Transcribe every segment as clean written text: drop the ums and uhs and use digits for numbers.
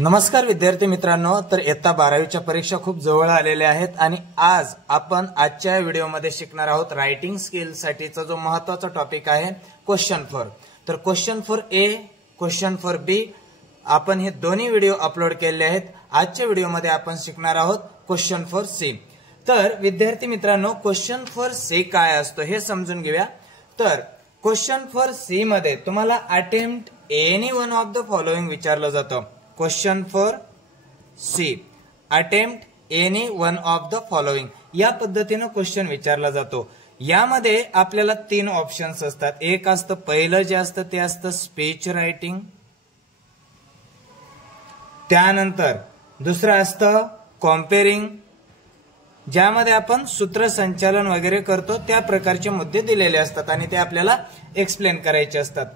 नमस्कार विद्यार्थी मित्रांनो, तर इयत्ता 12वीच्या परीक्षा खूप जवळ आलेल्या आहेत आणि आज आपण आजच्या व्हिडिओमध्ये शिकणार आहोत रायटिंग स्किल साठीचा जो महत्त्वाचा टॉपिक आहे क्वेश्चन फॉर। तर question four A, question four B आपण हे दोन्ही व्हिडिओ अपलोड केलेले आहेत। आजच्या व्हिडिओमध्ये आपण शिकणार आहोत क्वेश्चन फॉर सी। तर विद्यार्थी मित्रांनो, क्वेश्चन फॉर सी काय असतो हे समजून घेऊया। तर क्वेश्चन फॉर सी मध्ये तुम्हाला attempt any one of the following विचारलं जातं। Question four C, attempt any one of the following या पद्धतीने क्वेश्चन विचारला जातो। यामध्ये आपल्याला 3 ऑप्शन्स असतात। एक असतं, पहिलं जे असतं ते असतं स्पीच रायटिंग, त्यानंतर दुसरं असतं कॉम्पेअरिंग, ज्यामध्ये आपण सूत्रसंचालन वगैरे करतो त्या प्रकारचे मुद्दे दिलेले असतात आणि ते आपल्याला एक्सप्लेन करायचे असतात।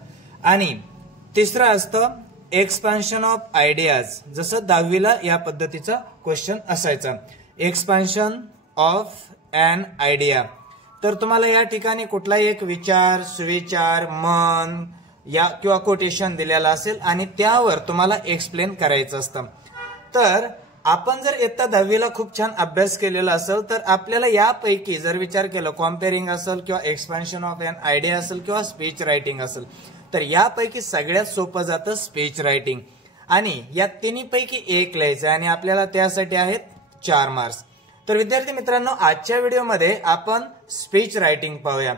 आणि तिसरं असतं एक्सपान्शन ऑफ आयडियाज, जसं 10वीला या पद्धतीचा क्वेश्चन असायचा, एक्सपान्शन ऑफ एन आयडिया। तर तुम्हाला या ठिकाणी कुठलाही एक विचार, सुविचार, मन या किंवा कोटेशन दिलेला असेल आणि त्यावर तुम्हाला एक्सप्लेन करायचं असतं। तर आपण जर इयत्ता 10वीला खूप छान अभ्यास केलेला असेल तर आपल्याला यापैकी जर विचार केला, कॉम्पेअरिंग असेल किंवा एक्सपान्शन ऑफ एन आयडिया असेल किंवा स्पीच रायटिंग असेल, तर यापैकी सगळ्यात सोपं जातं स्पीच रायटिंग आणि या तिन्हीपैकी एक लिहायचं आणि आपल्याला त्यासाठी आहेत 4 मार्क्स। तर विद्यार्थी मित्रांनो, आजच्या व्हिडिओमध्ये आपण स्पीच रायटिंग पाहूया।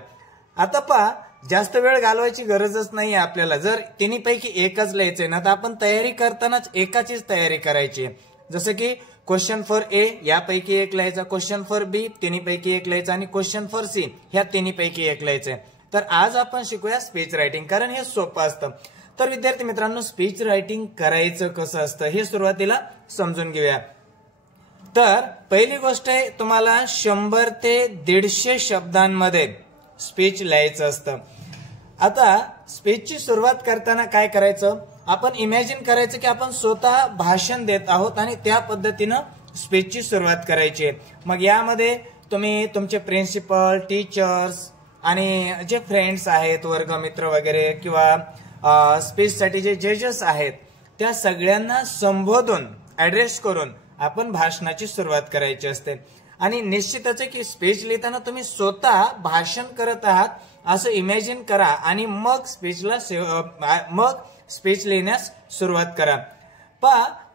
आता पहा, जास्त वेळ घालवायची गरजच नाही आहे आपल्याला। जर तिन्हीपैकी एकच लिहायचंय ना, तर आपण तयारी करतानाच एकाचीच तयारी करायची। जसं की क्वेश्चन फॉर ए यापैकी एक लिहायचा, क्वेश्चन फॉर बी तिन्हीपैकी एक लिहायचा आणि क्वेश्चन फॉर सी ह्या तिन्हीपैकी एक लिहायचंय। तर आज आपण शिकूया स्पीच रायटिंग, कारण हे सोपं असतं। तर विद्यार्थी मित्रांनो, स्पीच रायटिंग करायचं कसं असतं हे सुरुवातीला समजून घेऊया। तर पहिली गोष्ट आहे, तुम्हाला 100 ते 150 शब्दांमध्ये स्पीच लिहायचं असतं। आता स्पीचची सुरुवात करताना काय करायचं, आपण इमॅजिन करायचं की आपण स्वतः भाषण देत आहोत आणि त्या पद्धतीनं स्पीचची सुरुवात करायची। मग यामध्ये तुम्ही तुमचे प्रिन्सिपल, टीचर्स आणि जे फ्रेंड्स आहेत, वर्गमित्र वगैरे किंवा स्पीच साठी जे जजेस आहेत, त्या सगळ्यांना संबोधून ऍड्रेस करून आपण भाषणाची सुरुवात करायची असते। आणि निश्चितच आहे की स्पीच लिहिताना तुम्ही स्वतः भाषण करत आहात असं इमॅजिन करा आणि मग स्पीच लिहिण्यास सुरुवात करा।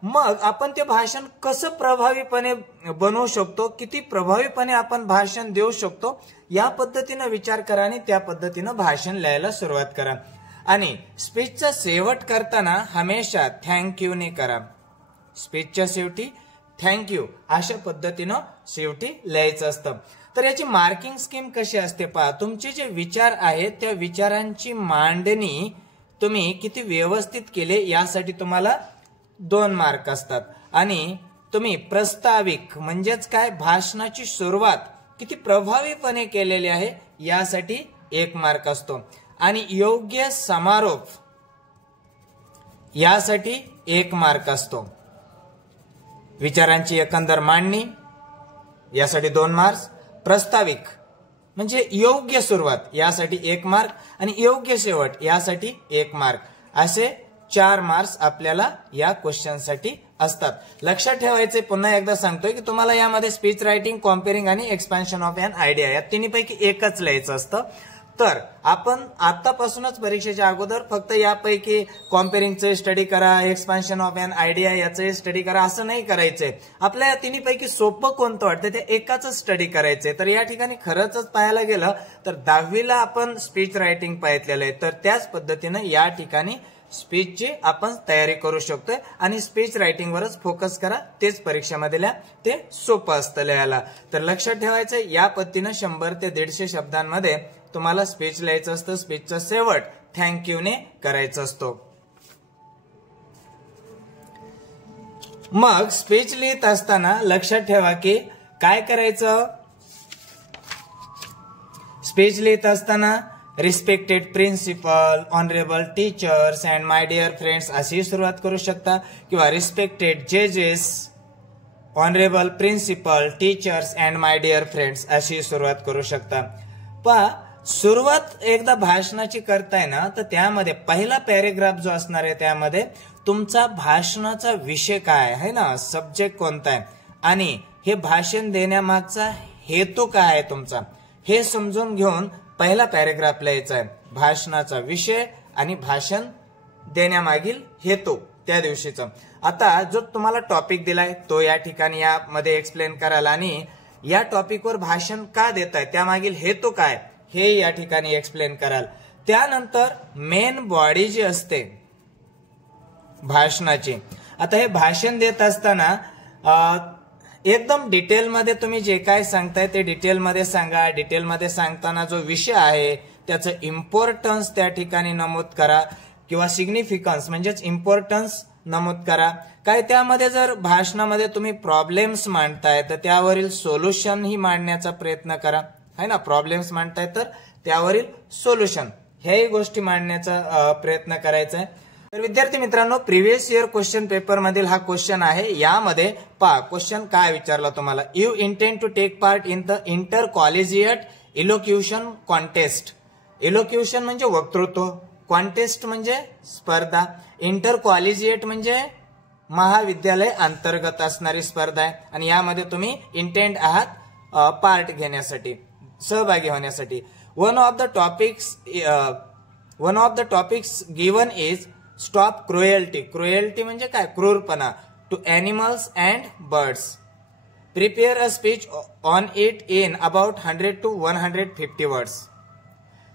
मग आपण ते भाषण कसं प्रभावीपणे बनवू शकतो, किती प्रभावीपणे आपण भाषण देऊ शकतो या पद्धतीने विचार करा आणि त्या पद्धतीने भाषण लिहायला सुरुवात करा। आणि स्पीचचा शेवट करताना हमेशा थँक्यू ने करा। स्पीचच्या शेवटी थँक्यू अशा पद्धतीनं शेवटी लिहायचं असतं। तर याची मार्किंग स्कीम कशी असते पहा, तुमचे जे विचार आहेत त्या विचारांची मांडणी तुम्ही किती व्यवस्थित केले यासाठी तुम्हाला 2 मार्क असतात आणि तुम्ही प्रस्ताविक म्हणजेच काय, भाषणाची सुरुवात किती प्रभावीपणे केलेली आहे यासाठी 1 मार्क असतो आणि योग्य समारोप यासाठी 1 मार्क असतो। विचारांची एकंदर मांडणी यासाठी 2 मार्क्स, प्रस्ताविक म्हणजे योग्य सुरुवात यासाठी 1 मार्क आणि योग्य शेवट यासाठी 1 मार्क, असे 4 मार्क्स आपल्याला या क्वेश्चन साठी असतात। लक्षात ठेवायचे, पुन्हा एकदा सांगतोय की तुम्हाला यामध्ये स्पीच रायटिंग, कॉम्पेअरिंग आणि एक्सपान्शन ऑफ एन आयडिया या तिन्हीपैकी एकच लिहायचं असतं। तर आपण आतापासूनच परीक्षेच्या अगोदर फक्त यापैकी कॉम्पेअरिंगचे स्टडी करा, एक्सपान्शन ऑफ एन आयडिया याचे स्टडी करा असं नाही करायचंय। आपल्या या तिन्हीपैकी सोपं कोणतं वाटतं ते एकाच स्टडी करायचंय। तर या ठिकाणी खरंच पाहायला गेलं तर 10वीला आपण स्पीच रायटिंग पाहिलेलं आहे, तर त्याच पद्धतीने या ठिकाणी स्पीचची आपण तयारी करू शकतोय आणि स्पीच रायटिंगवरच फोकस करा, तेच परीक्षेमध्ये लिहा, ते सोपं असतं लिहायला। तर लक्षात ठेवायचं, या पद्धतीनं 100 ते 150 शब्दांमध्ये तुम्हाला स्पीच लिहायचं असतं। स्पीचचा शेवट थँक्यू ने करायचा असतो। मग स्पीच लिहित असताना लक्षात ठेवा की काय करायचं, स्पीच लिहित असताना respected principal, honourable teachers and my dear friends अशी सुरुवात करू शकता किंवा रिस्पेक्टेड जजेस, honourable principal, teachers and my dear friends अशी सुरुवात करू शकता। पहा, सुरुवात एकदा भाषणाची करताय ना, तर त्यामध्ये पहिला पॅरेग्राफ जो असणार आहे त्यामध्ये तुमचा भाषणाचा विषय काय आहे ना, सब्जेक्ट कोणता आहे आणि हे भाषण देण्यामागचा हेतू काय आहे तुमचा, हे समजून घेऊन पहिला पॅरेग्राफ लिहायचा आहे. भाषणाचा विषय आणि भाषण देण्यामागील हेतू त्या दिवशीचा. आता जो तुम्हाला टॉपिक दिलाय तो या ठिकाणी यामध्ये एक्सप्लेन कराल आणि या टॉपिकवर भाषण का देताय, त्यामागील हेतू काय हे या ठिकाणी एक्सप्लेन कराल. त्यानंतर मेन बॉडी जी असते भाषणाची, आता हे भाषण देत असताना एकदम डिटेलमध्ये तुम्ही जे काय सांगताय ते डिटेलमध्ये सांगा. डिटेलमध्ये सांगताना जो विषय आहे त्याचं इम्पॉर्टन्स त्या ठिकाणी नमूद करा किंवा सिग्निफिकन्स म्हणजेच इम्पॉर्टन्स नमूद करा. काय त्यामध्ये जर भाषणामध्ये तुम्ही प्रॉब्लेम्स मांडताय तर त्यावरील सोल्युशन ही मांडण्याचा प्रयत्न करा, है ना. प्रॉब्लेम्स मांडताय तर त्यावरील सोल्युशन ह्याही गोष्टी मांडण्याचा प्रयत्न करायचा आहे. तर विद्यार्थी मित्रांनो, प्रिव्हियस इयर क्वेश्चन पेपर मधील हा क्वेश्चन आहे. यामध्ये पहा क्वेश्चन काय विचारला तुम्हाला. You intend to take part in the inter collegiate elocution contest. Elocution म्हणजे वक्तृत्व, कॉन्टेस्ट म्हणजे स्पर्धा, इंटर कॉलेजिएट म्हणजे महाविद्यालय अंतर्गत असणारी स्पर्धा आहे आणि यामध्ये तुम्ही इंटेंड आहात पार्ट घेण्यासाठी, सहभागी होण्यासाठी. One of the topics given is stop cruelty. Cruelty म्हणजे काय, क्रूरपणा, to animals and birds. Prepare a speech on it in about 100 to 150 words.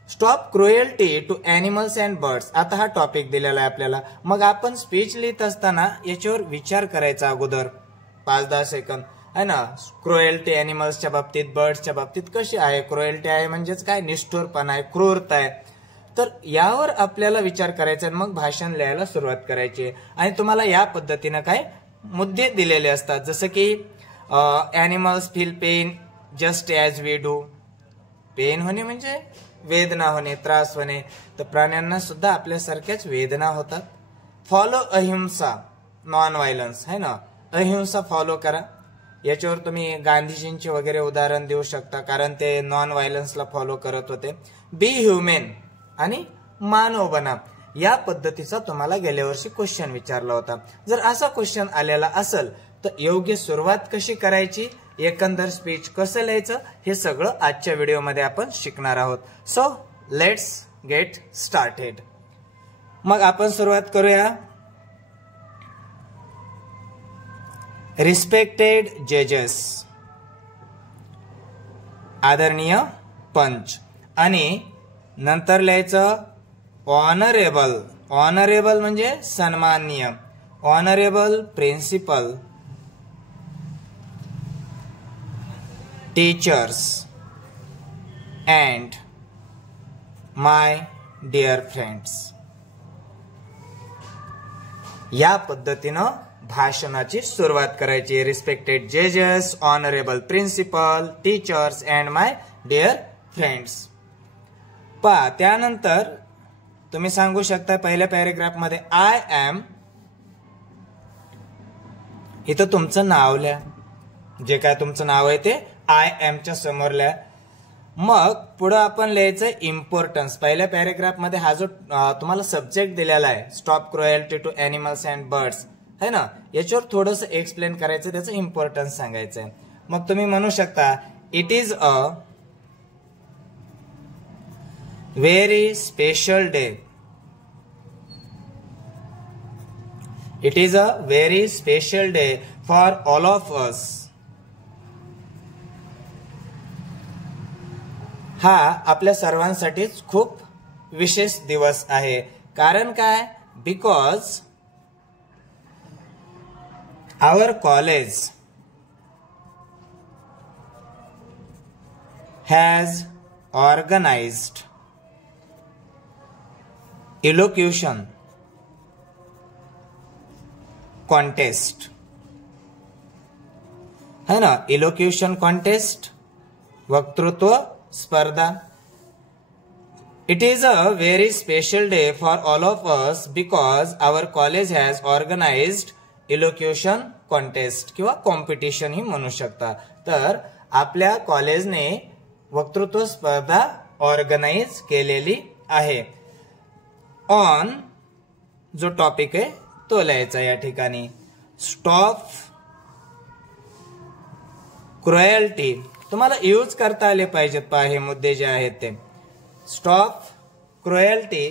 Stop cruelty to animals and birds. आता हा टॉपिक दिलेला आहे आपल्याला. मग आपण स्पीच लिहित असताना याच्यावर विचार करायचा अगोदर 5-10 सेकंद, है ना. क्रुएल्टी एनिमल्सच्या बाबतीत, बर्ड्सच्या बाबतीत कशी आहे. क्रुएल्टी आहे म्हणजेच काय, निष्ठुरपणा आहे, क्रूरता आहे. तर यावर आपल्याला विचार करायचा, मग भाषण लिहायला सुरुवात करायची. आणि तुम्हाला या पद्धतीनं काय मुद्दे दिलेले असतात, जसं की animals feel pain just as we do. Pain होणे म्हणजे वेदना होणे, त्रास होणे, तर प्राण्यांना सुद्धा आपल्यासारख्याच वेदना होतात. फॉलो अहिंसा, नॉन व्हायलन्स, है ना. अहिंसा फॉलो करा. याच्यावर तुम्ही गांधीजींचे वगैरे उदाहरण देऊ शकता, कारण ते नॉन व्हायलन्सला फॉलो करत होते. बी ह्युमेन आणि मानव बना. या पद्धतीचा तुम्हाला गेल्या वर्षी क्वेश्चन विचारला होता. जर असा क्वेश्चन आलेला असेल तर योग्य सुरुवात कशी करायची, एकंदर स्पीच कसं लिहायचं, हे सगळं आजच्या व्हिडिओमध्ये आपण शिकणार आहोत. So let's get started. मग आपण सुरुवात करूया. रिस्पेक्टेड जजेस, आदरणीय पंच, आणि नंतर लिहायचं ऑनरेबल. ऑनरेबल म्हणजे सन्माननीय. Honourable principal, teachers and my dear friends. या पद्धतीनं भाषणाची सुरुवात करायची. रिस्पेक्टेड जजेस, honourable principal, teachers and my dear friends. पहा त्यानंतर तुम्ही सांगू शकता पहिल्या पॅरेग्राफ मध्ये आय एम. इथं तुमचं नाव लिहा, जे काय तुमचं नाव आहे ते आय एम च्या समोर लिहा. मग पुढे आपण लिहायचं इम्पॉर्टन्स. पहिल्या पॅरेग्राफ मध्ये हा जो तुम्हाला सब्जेक्ट दिलेला आहे, stop cruelty to animals and birds, है ना, याच्यावर थोडंसं एक्सप्लेन करायचं, त्याचं इम्पॉर्टन्स सांगायचं आहे. मग तुम्ही म्हणू शकता it is a very special day. It is a very special day for all of us. हा आपल्या सर्वांसाठीच खूप विशेष दिवस आहे. कारण काय, because our college has organised elocution contest, है ना. इलोक्युशन कॉन्टेस्ट, वक्तृत्व स्पर्धा. It is a very special day for all of us because our college has organised elocution contest किंवा कॉम्पिटिशन ही म्हणू शकता. तर आपल्या कॉलेजने वक्तृत्व स्पर्धा ऑर्गनाइज केलेली आहे. ऑन जो टॉपिक आहे तो लिहायचा या ठिकाणी. स्टॉप क्रुएल्टी तुम्हाला यूज करता आले पाहिजेत. पहा हे मुद्दे जे आहेत ते. Stop cruelty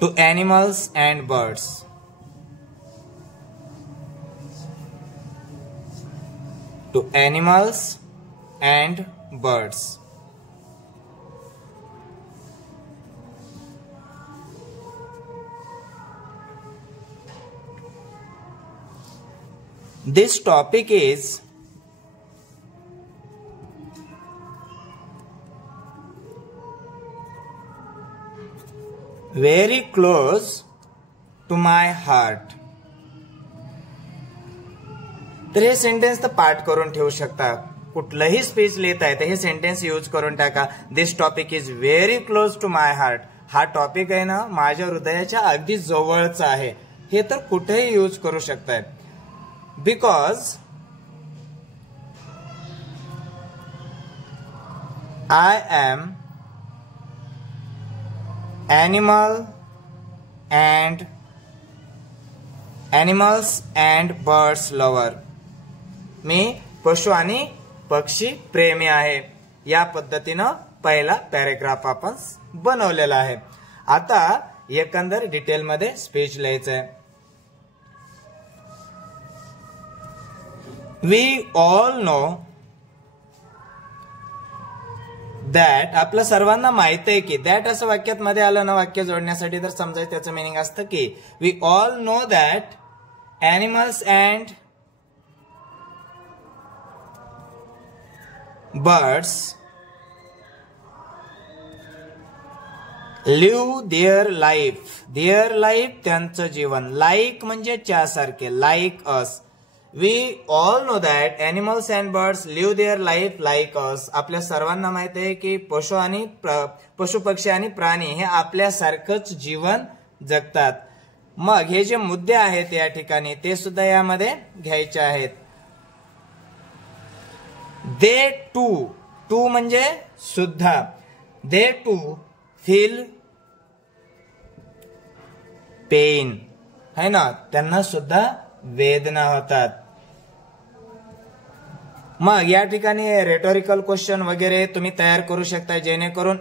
to animals and birds. To animals and birds. This topic is very close to my heart. तर हे सेंटेन्स तर पाठ करून ठेवू शकता. कुठलंही स्पीच लिहिता येते हे सेंटेन्स यूज करून टाका. This topic is very close to my heart. हा टॉपिक आहे ना माझ्या हृदयाच्या अगदी जवळचा आहे. हे तर कुठेही यूज करू शकताय. Because I am animals and birds lover. मी पशु आणि पक्षी प्रेमी आहे. या पद्धतीनं पहिला पॅरेग्राफ आपण बनवलेला आहे. आता एकंदर डिटेल मध्ये स्पीच लिहायचं आहे. We all know that. आपल्या सर्वांना माहित आहे की. दॅट असं वाक्यात मध्ये आलं ना वाक्य जोडण्यासाठी तर समजायचं त्याचं मिनिंग असतं की we all know that animals and birds live their life. Their life त्यांचं जीवन. लाईक म्हणजे च्या-सारखे. लाईक अस. We all know that animals and birds live their life like us. आपल्या सर्वांना माहित आहे की पशु पक्षी आणि प्राणी हे आपल्यासारखंच जीवन जगतात. मग हे जे मुद्दे आहेत या ठिकाणी ते सुद्धा यामध्ये घ्यायचे आहेत. They too म्हणजे सुद्धा. They too feel pain. है ना. त्यांना सुद्धा वेदना होतात. मग या ठिकाणी रेटोरिकल क्वेश्चन वगैरे तुम्ही तयार करू शकता जेणेकरून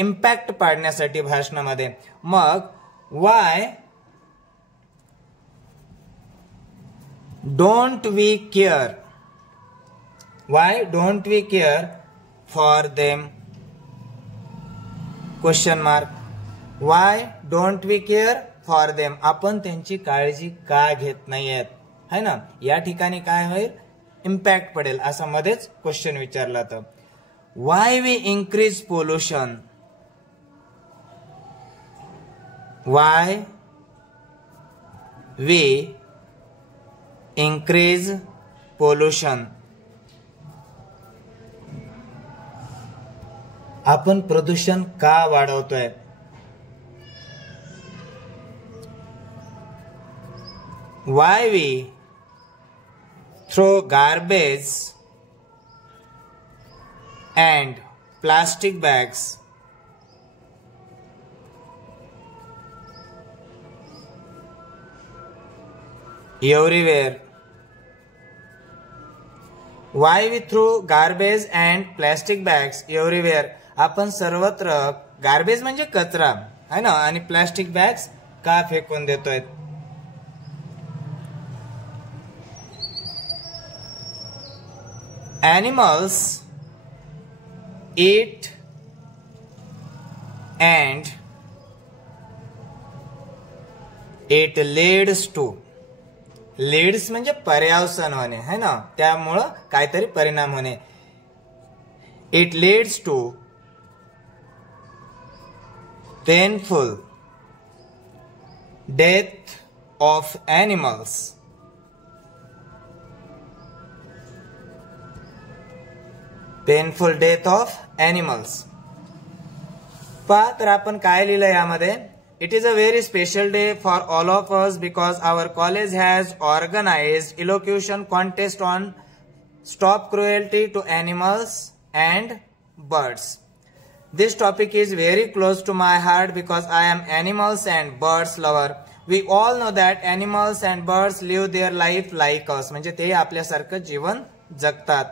इम्पॅक्ट पाडण्यासाठी भाषणामध्ये. मग why don't we care. Why don't we care for them question mark. Why don't we care for them. आपण त्यांची काळजी का घेत नाहीयेत. है ना. या ठिकाणी काय होईल इम्पॅक्ट पडेल असा मध्येच क्वेश्चन विचारला तर. Why we increase pollution. Why we increase pollution. आपण प्रदूषण का वाढवतोय. Why we throw garbage and plastic bags everywhere. Why we throw garbage and plastic bags everywhere. आपण सर्वत्र गार्बेज म्हणजे कचरा है ना आणि प्लास्टिक बॅग्स का फेकून देतोय. Animals eat and it leads to. leads म्हणजे पर्यावसन होणे है ना. त्यामुळं काहीतरी परिणाम होणे. it leads to painful death of animals. Painful death of animals. पहा तर आपण काय लिहिलं यामध्ये. It is a very special day for all of us because our college has organised elocution contest on stop cruelty to animals and birds. This topic is very close to my heart because I am animals and birds lover. We all know that animals and birds live their life like us. म्हणजे ते आपल्यासारखं जीवन जगतात.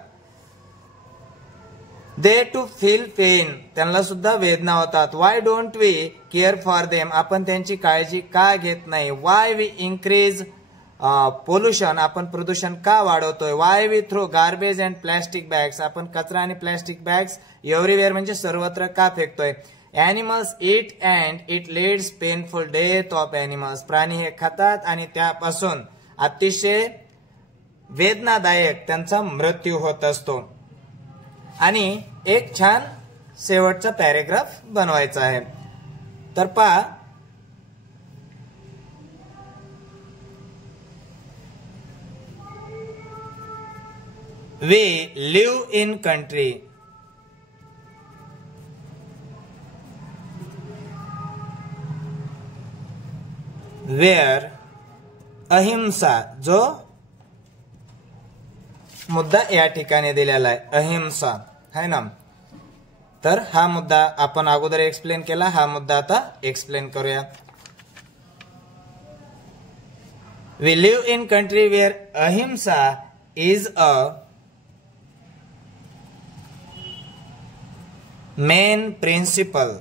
They too feel pain. त्यांना सुद्धा वेदना होतात. Why don't we care for them? आपण त्यांची काळजी का घेत नाही? Why we increase pollution? आपण प्रदूषण का वाढवतोय? Why we throw garbage and plastic bags? आपण कचरा आणि प्लास्टिक बॅग्स एव्हरीवेअर म्हणजे सर्वत्र का फेकतोय? Animals eat and it leads painful death of animals. प्राणी हे खातात आणि त्यापासून अतिशय वेदनादायक त्यांचा मृत्यू होत असतो. आणि एक छान शेवटचा पॅरेग्राफ बनवायचा आहे. तर पहा, we live in country where अहिंसा, जो मुद्दा या ठिकाणी दिलेला आहे अहिंसा है ना. तर हा मुद्दा आपण अगोदर एक्सप्लेन केला, हा मुद्दा आता एक्सप्लेन करूया. We live in country where ahimsa is a main principle.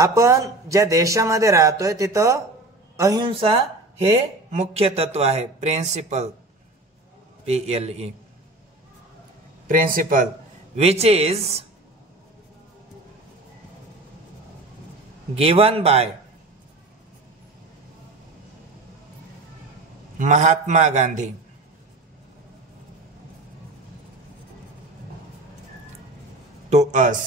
आपण ज्या देशामध्ये राहतोय तिथं अहिंसा हे मुख्य तत्व आहे. Principle, PLE, principle which is given by Mahatma Gandhi. To us.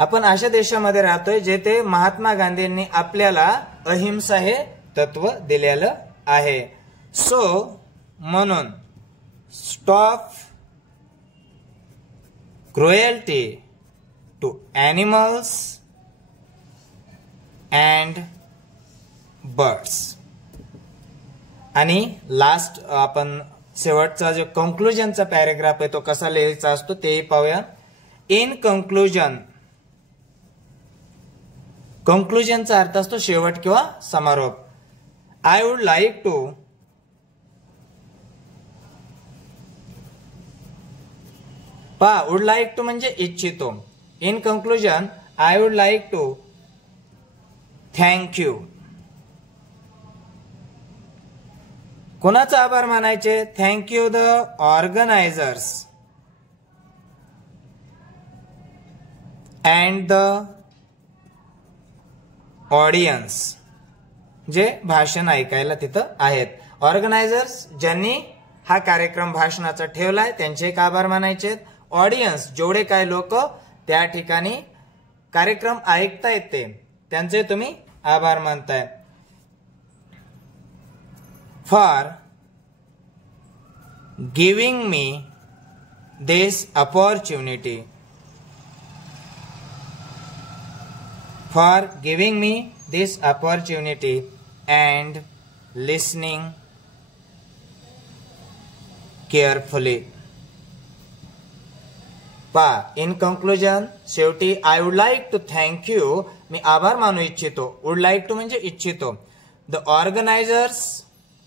आपण अशा देशामध्ये राहतोय जेथे महात्मा गांधींनी आपल्याला अहिंसा हे तत्व दिलेलं आहे. सो म्हणून stop cruelty to animals and birds. आणि लास्ट आपण शेवटचा जो कंक्लुजनचा पॅरेग्राफ आहे तो कसा लिहायचा असतो तेही पाहूया. इन कंक्लुजन, कंक्लुजनचा अर्थ असतो शेवट किंवा समारोप. I would like to would like to म्हणजे इच्छितो. In conclusion I would like to thank you. कोणाचा आभार मानायचे? Thank you the organisers and the audience, जे भाषण ऐकायला तिथं आहेत. ऑर्गनायझर्स ज्यांनी हा कार्यक्रम भाषणाचा ठेवलाय त्यांचे एक आभार मानायचे. ऑडियन्स जेवढे काय लोक त्या ठिकाणी कार्यक्रम ऐकतायत ते त्यांचे तुम्ही आभार मानताय. For giving me this opportunity. For giving me this opportunity and listening carefully. In conclusion, शेवटी I would like to thank you, मी आभार मानू इच्छितो. would like to म्हणजे इच्छितो. The organizers,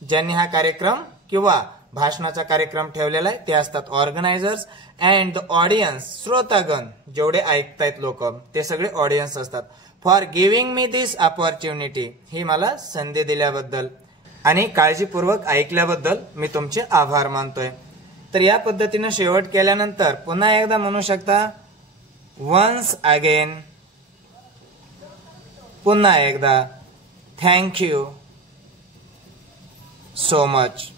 ज्यांनी हा कार्यक्रम किंवा भाषणाचा कार्यक्रम ठेवलेला आहे ते असतात ऑर्गनायझर्स. अँड द ऑडियन्स, श्रोतागण जेवढे ऐकतायत लोक ते सगळे ऑडियन्स असतात. For giving me this opportunity, ही मला संधी दिल्याबद्दल आणि काळजीपूर्वक ऐकल्याबद्दल मी तुमचे आभार मानतोय. तर या पद्धतीने शेवट केल्यानंतर पुन्हा एकदा म्हणू शकता वन्स अगेन, पुन्हा एकदा थँक यू सो मच,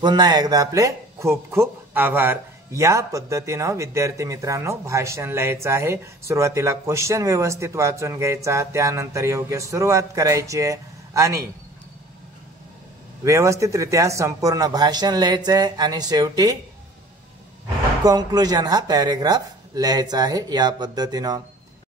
पुन्हा एकदा आपले खूप खूप आभार. या पद्धतीनं विद्यार्थी मित्रांनो भाषण लिहायचं आहे. सुरुवातीला क्वेश्चन व्यवस्थित वाचून घ्यायचा, त्यानंतर योग्य सुरुवात करायची आहे आणि व्यवस्थितरित्या संपूर्ण भाषण लिहायचंय आणि शेवटी कंक्लुजन हा पॅरेग्राफ लिहायचा आहे. या पद्धतीनं